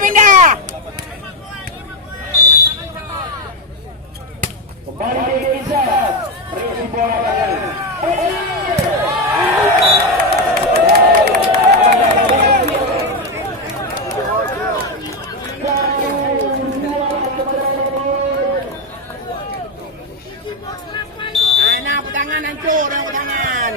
pindah. Kembali ke Indonesia. Resi bola kali. Nah, petangan hancur, petangan.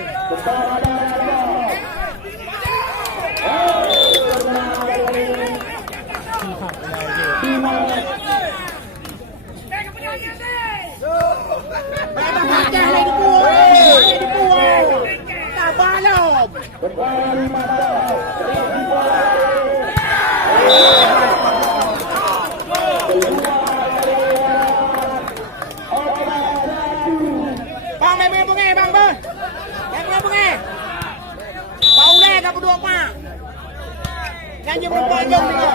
Bang, main bunga, bang, bang. Main bunga. Paulé dah berdua pak. Janji berpanjang juga.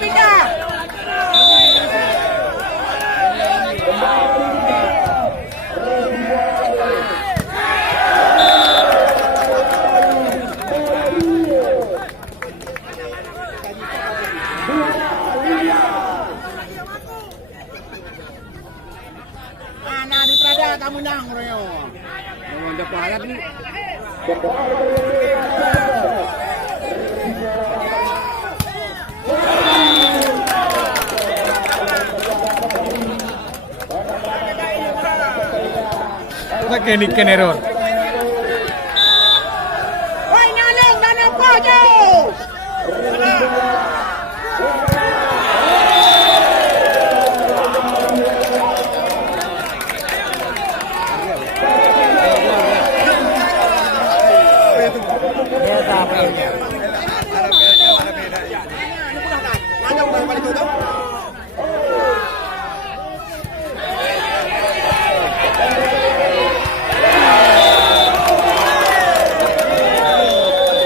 Pindah. Nah, di Prada kamu nang royo. Mau dapat ni. Mechanical error. Woi, nanong apa je?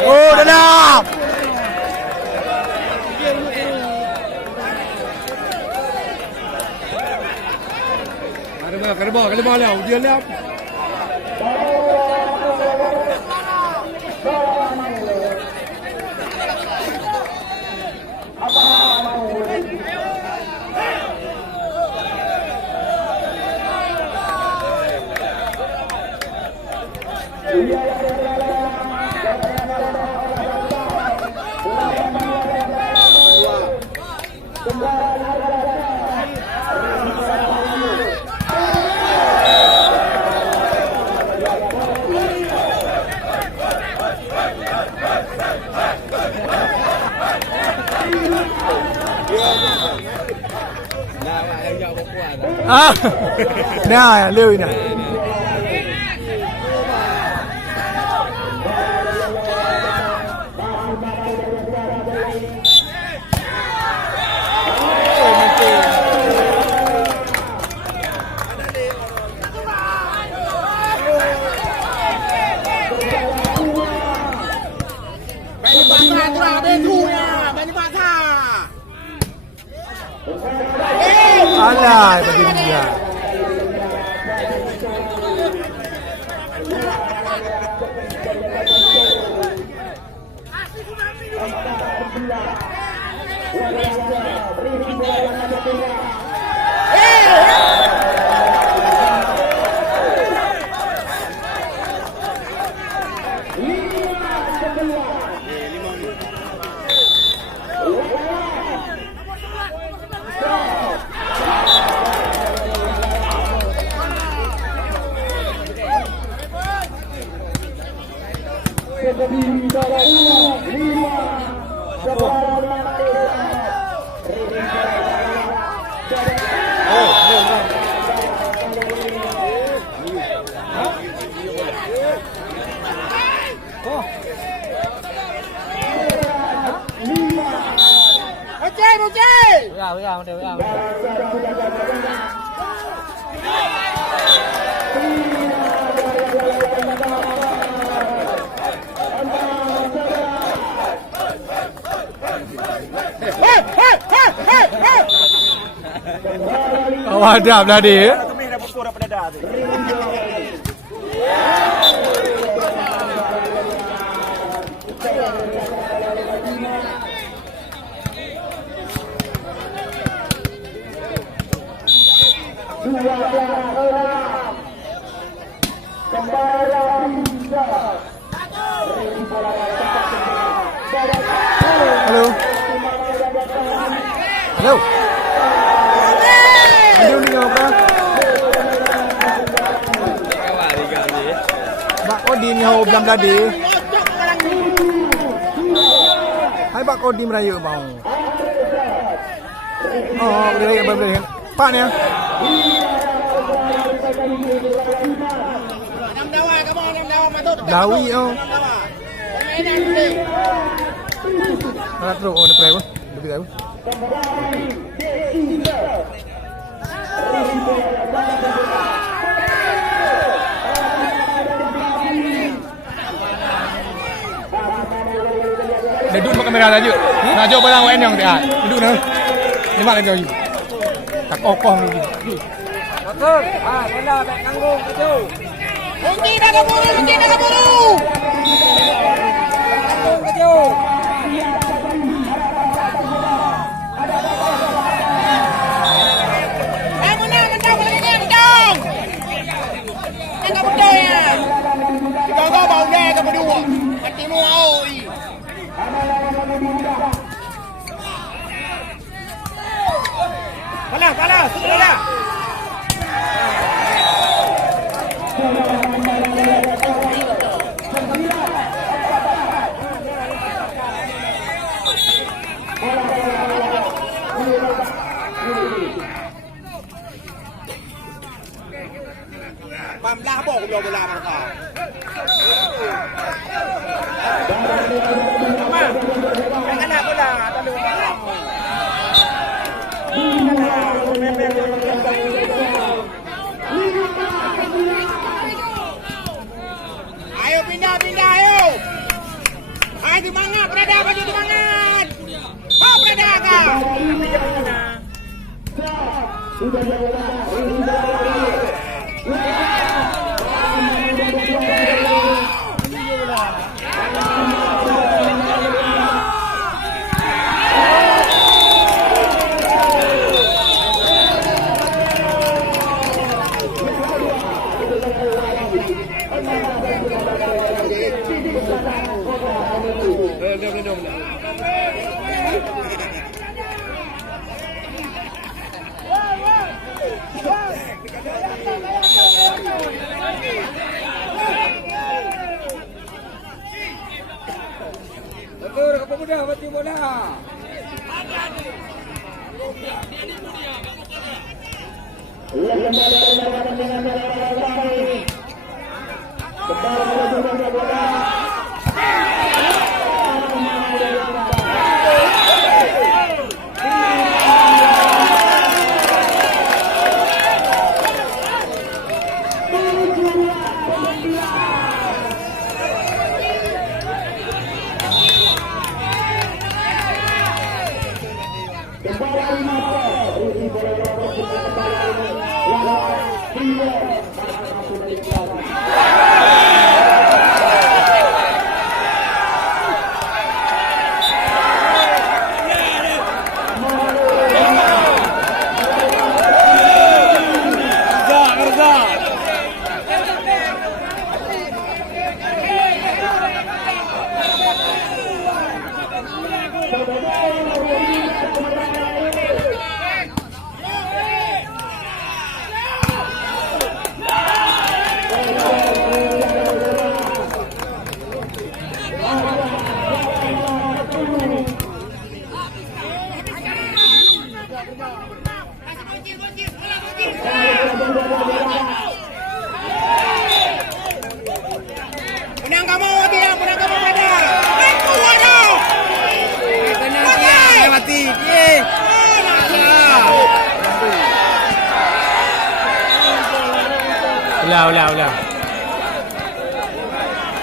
Oh, dalam. Kena bawa lah. Dia lah. Ah, nah, lưu nè. Alah, bagi dia. Wadah belah dia. Kemih dah pukul dah pada dah tu. Halo. Halo. Aduh ni apa? Bak Kodim yang belam tadi. Hai Bak Kodim raya mau. Oh, boleh boleh. Pak ni. Enam dawa kamu, 6 dawa matut. Dawi oh. 6 dawa. Permainan ni. Nak terus oh nak apa? Lebih tahu. Dia duduk kamera laju. Nak jauh barang WN yang dia. Duduk nah. Ni mak lagi lagi. Tak kokoh ni. Betul. Bola baik kanggung maju. Kunci dah keburu, kunci dah keburu. Kanggung maju. Menang, menang. Tengok benda ya. Kau bau dah ke berdua. Mati mu oi. Kalah, sudah. Pamlah bok bola mereka. Kena bola, tak ada. Ayo pindah ayo. Ayo semangat berada baju semangat. Oh berada kah? Betul, apa mudah mati bola. Menang kamu dia, menang kamu pada. Keluar dong. Tenang dia, mati. Ulah.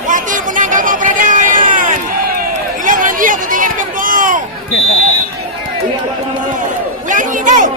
Wati menang kamu pada. Hilang lagi aku tinggal di bawah. Ulangi dong.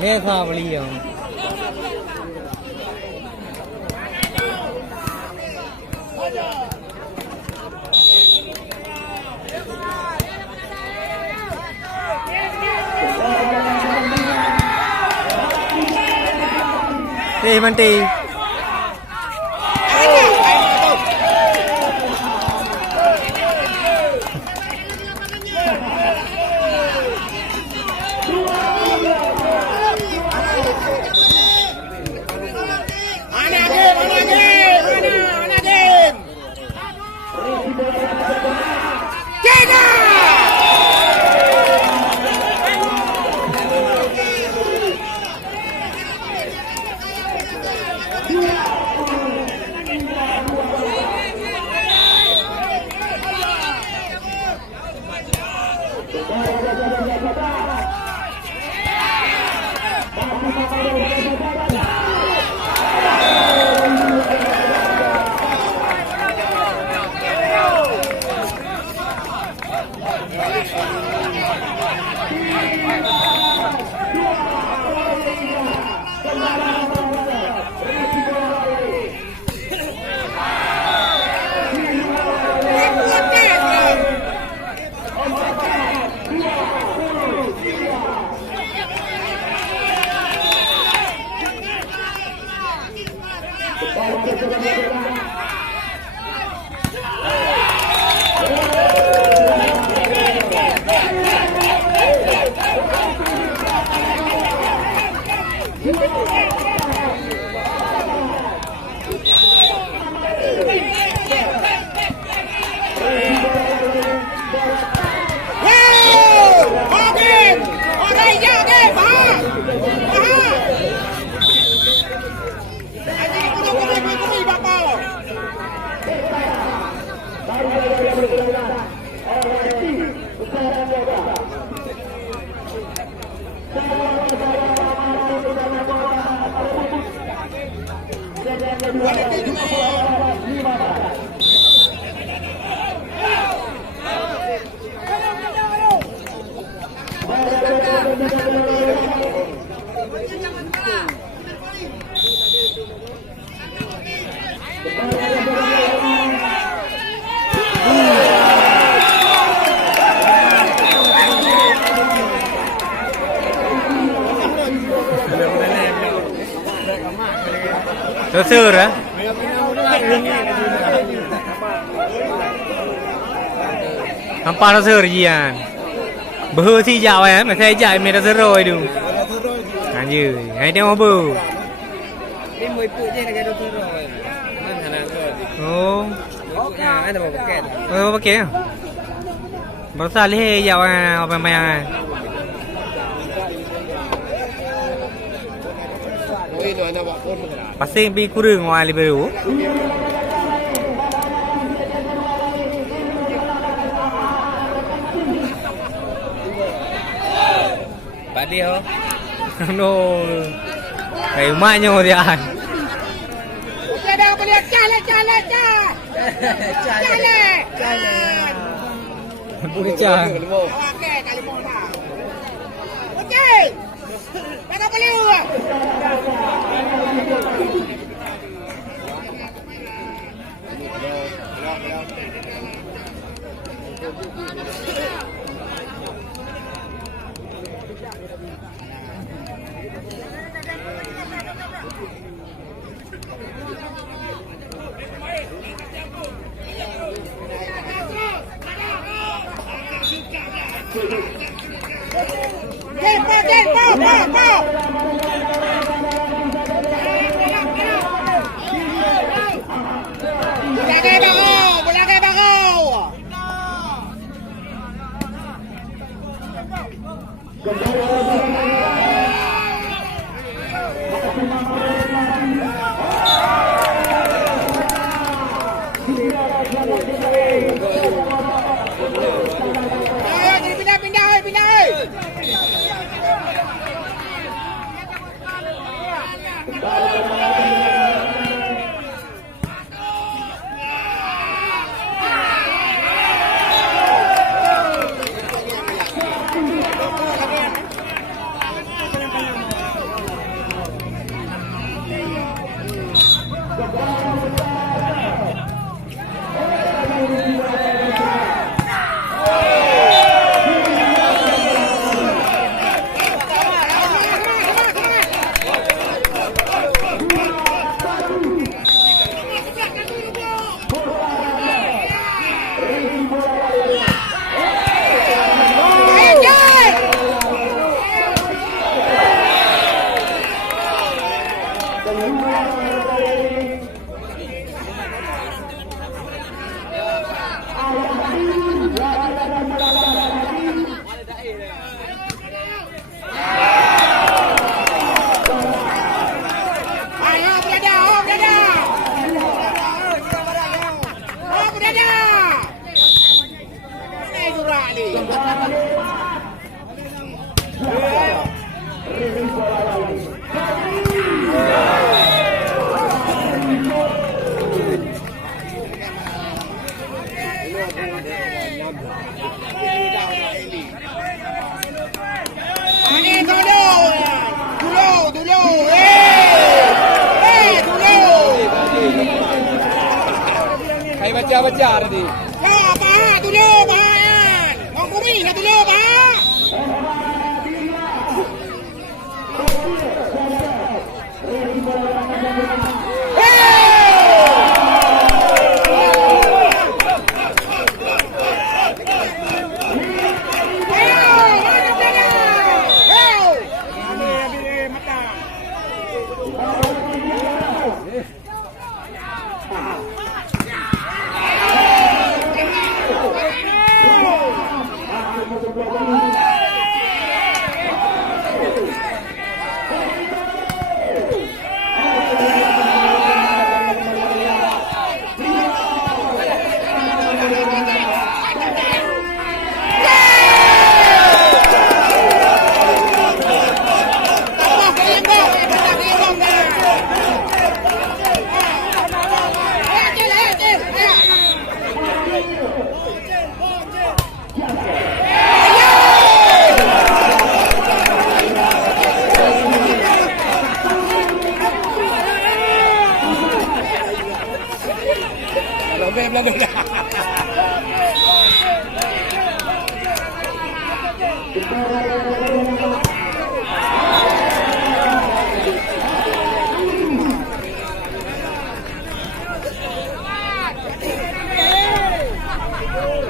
Nghe sao mà đi không? Đi mình đi. Thật sự rồi. Hampa nó sơ gì à? Bơ thì dạo em mà thấy chạy mày đã sơ rồi đúng. Anh như hay đeo bơ. Em mới phụ trên cái đó thôi rồi. Nên thằng nào rồi. Ồ. Anh đã bảo kẹt. Ồ bác kia. Bác sao lấy dạo à mà mày. Pasti bi kurang wali baru. Padi ho. No. Kayak maknya dia. Udah dah aku lihat jalan. Burican. Okey, kali mau dah. Okey. Dah boleh. Go. Bola ke bagau. Ayo, pindah. Ini dulu, dulu, dulu. Hai baca tadi. Ya, apa? Dulu, bahan. Mau kumi, ya dulu, bahan. Belum.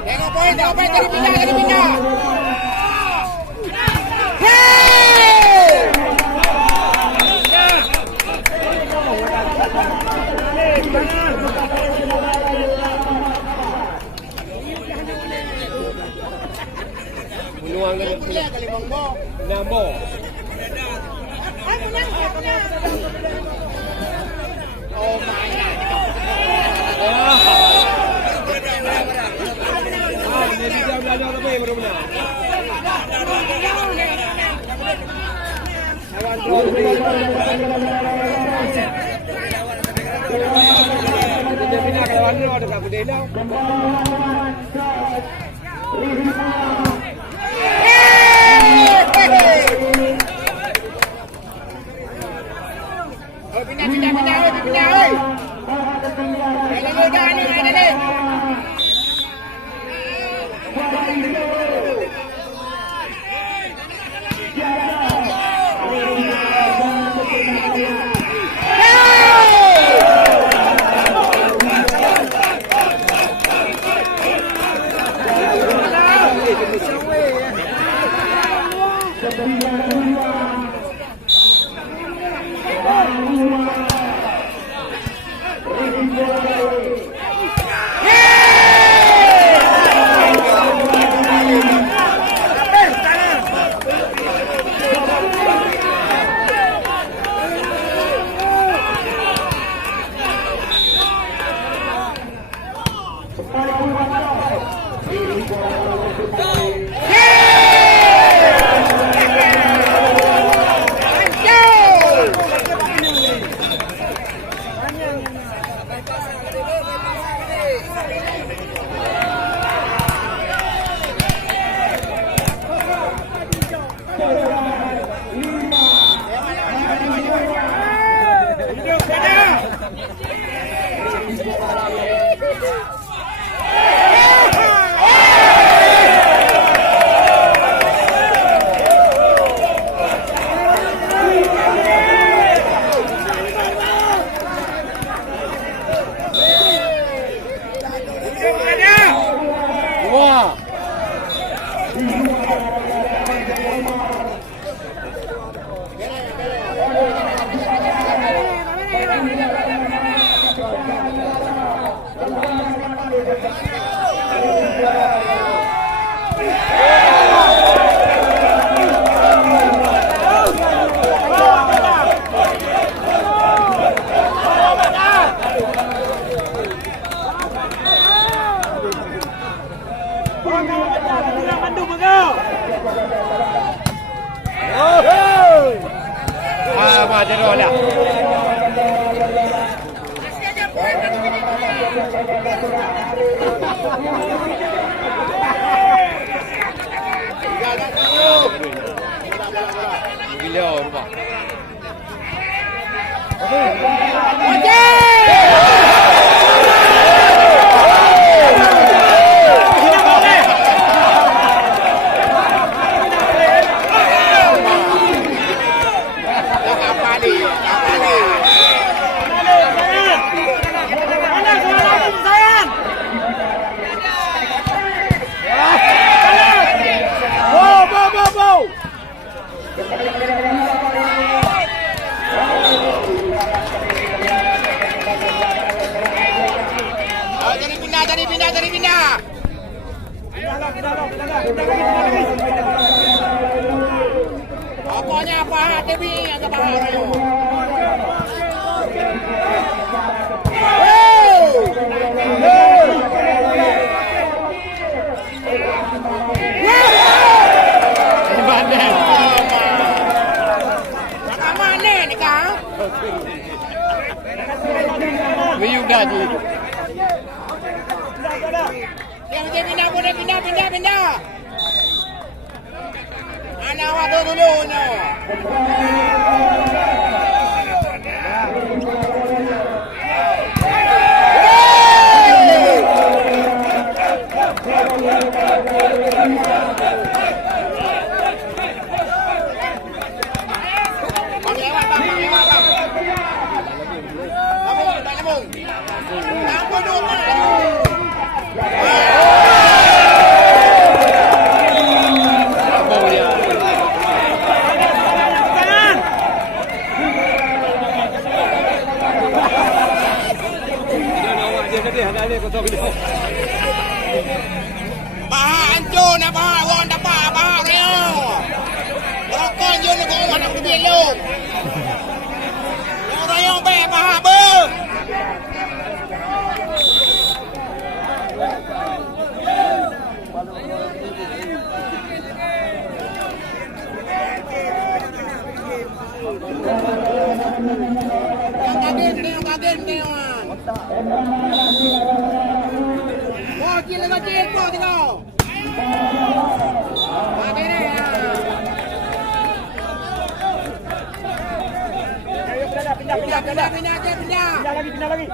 Tengok poin, jadi pindah. Menuang kali Nambo. Oh my God. Dia bisa belajar lebih baru benar. Awan dua lebih. Dia pindah ke lawan dia ada satu dia dah. Oh, pindah. Ini. draw lah. Gila rumah. Jadi pindah. Pokoknya apa Dewi agak bahaya. Mana ni kau? Riu dah je. Yang pindah boleh pindah. Anak awak tu dulu no. Baha hancur nak baha orang dapat baha dia. Rokok je nak orang nak pergi belok. Yang rayong baik baha ber. Yang kaget ni orang. Wah, kira kecil kau tengok. Mati ni. Pindah lagi.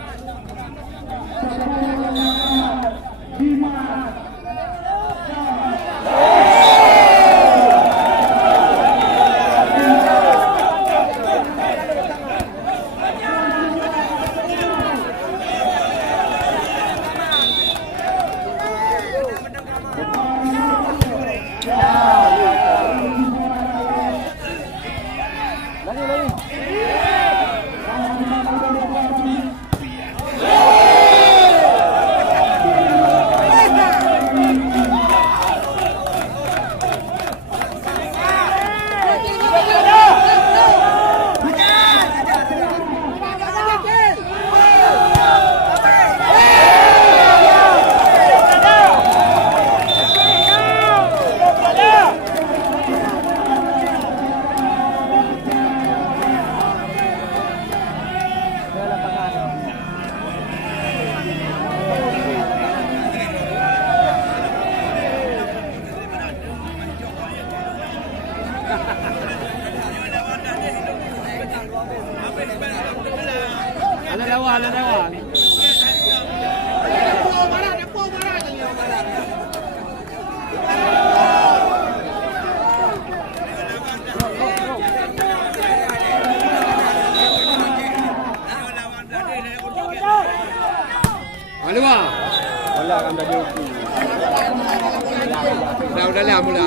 Ada lawan. Mana bang? Bola kan dah jauh. Dah lah mula.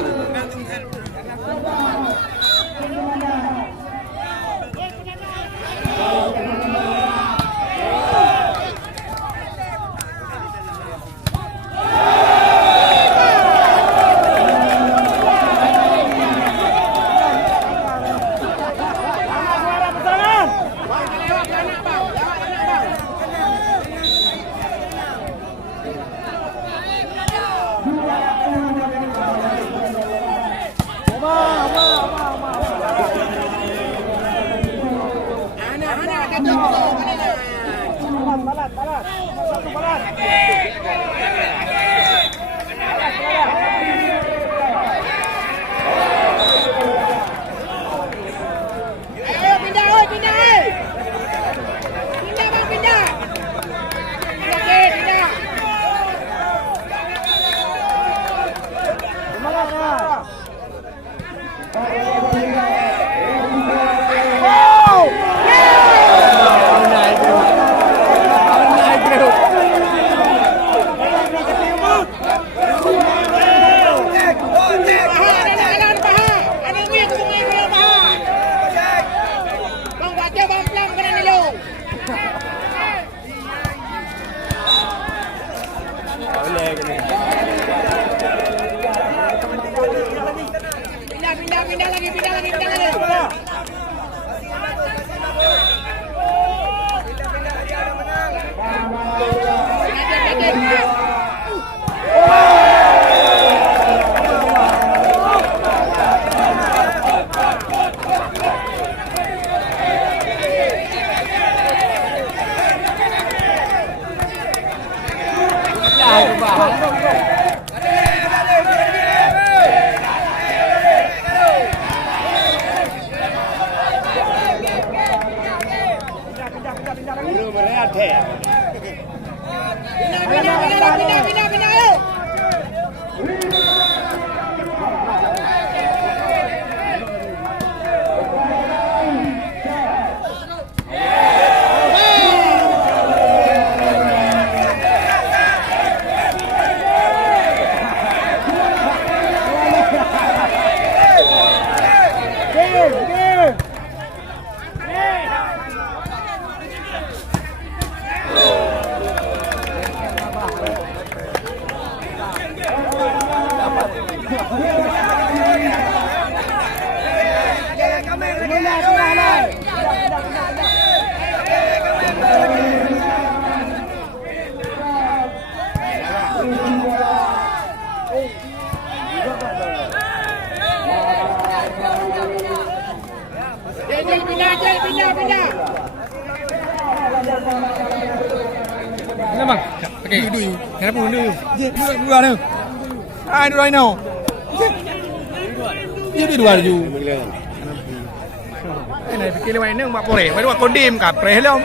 Pindah. Ini bang, oke. Dulu, kenapa dulu? Dua nih. Ah, dua ini. Dia dua ju. Ini fikir lepas ini mbak pore, baru kondim kap, prehelom.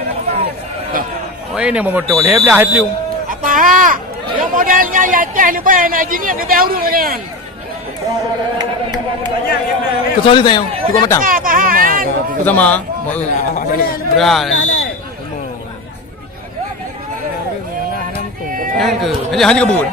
Oh ini mau motor, heblah heblu. Apa? Yang modelnya ya teh lebih nak jenis lebih baru kan. Kecuali tayo, juga matang. Pertama, berat. Yang ke, hanya kebun.